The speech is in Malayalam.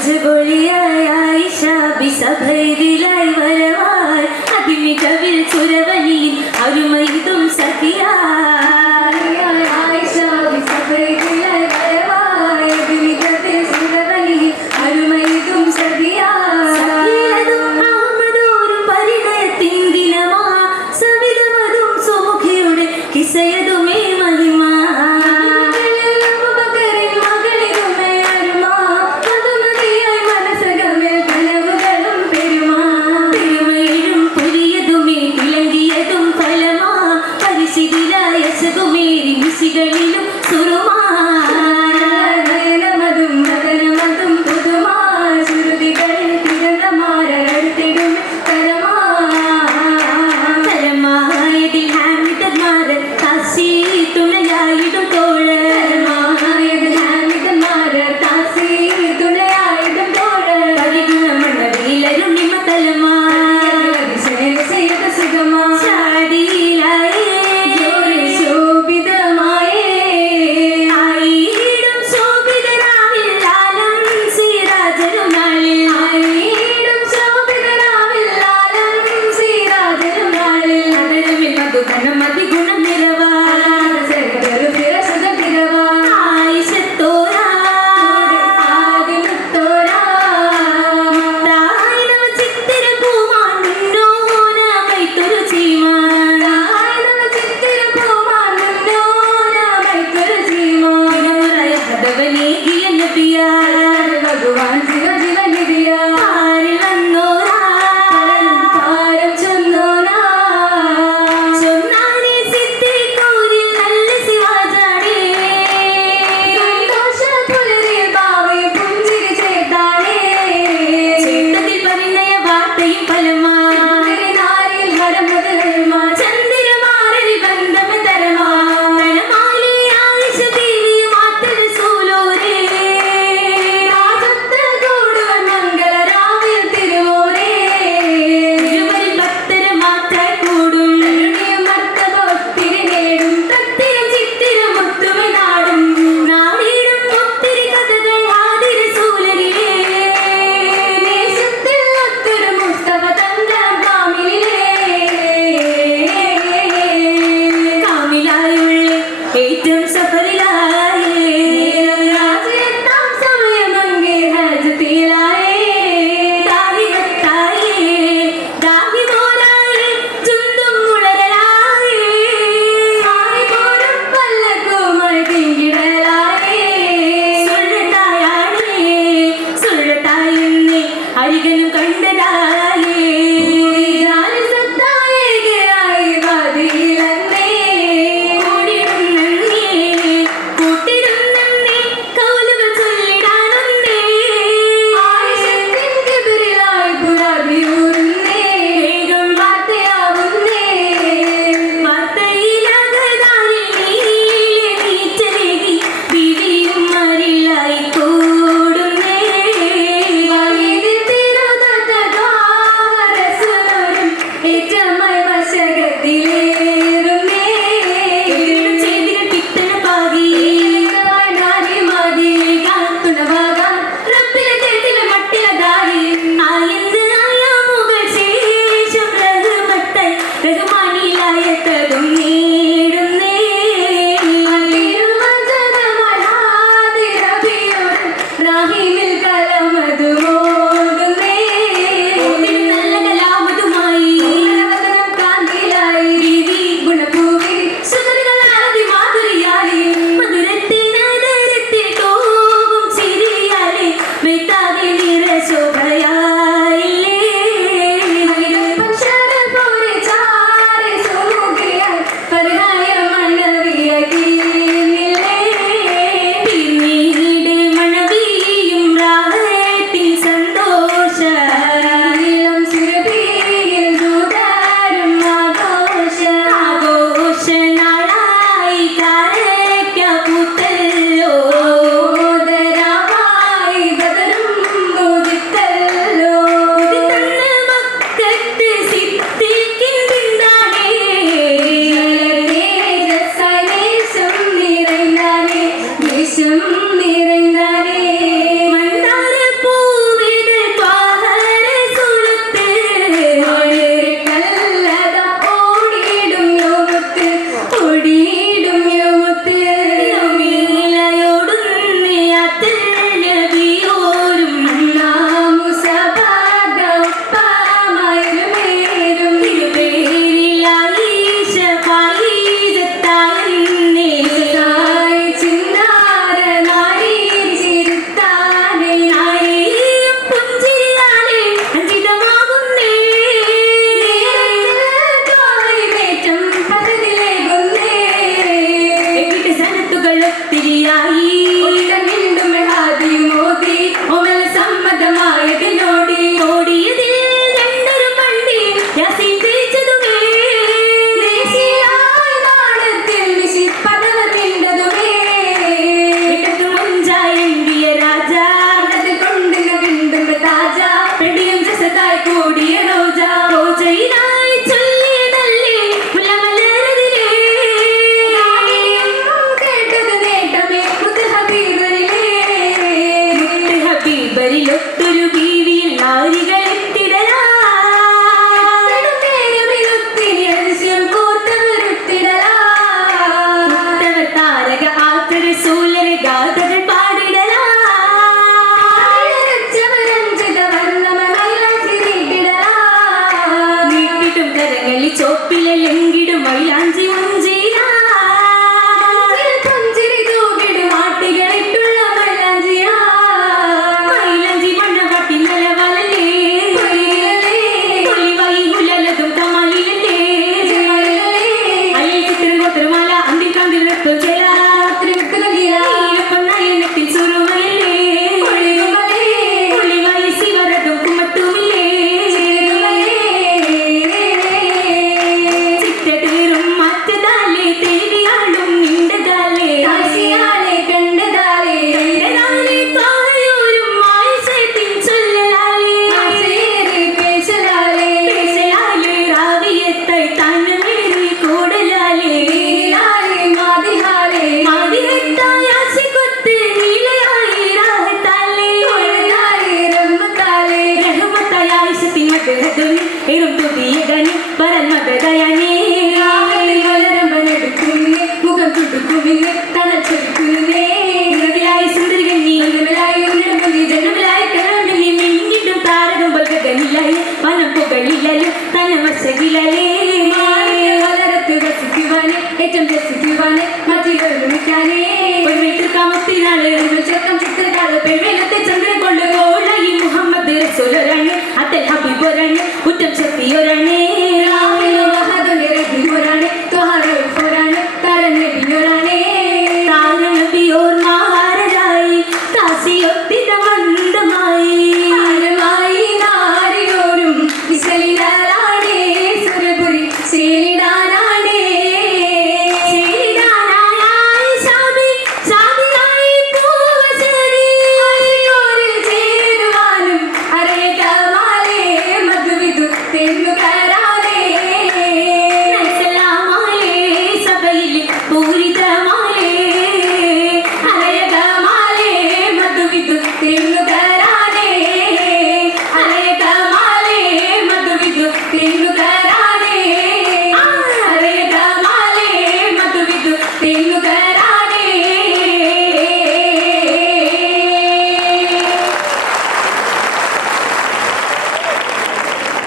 രാജഗോളിയായ ഐഷ ബിസഭൈദിലായി വരവായി. അതിമികവിൽ സുരവനിയിൽ അരുമൈതും സഖിയാ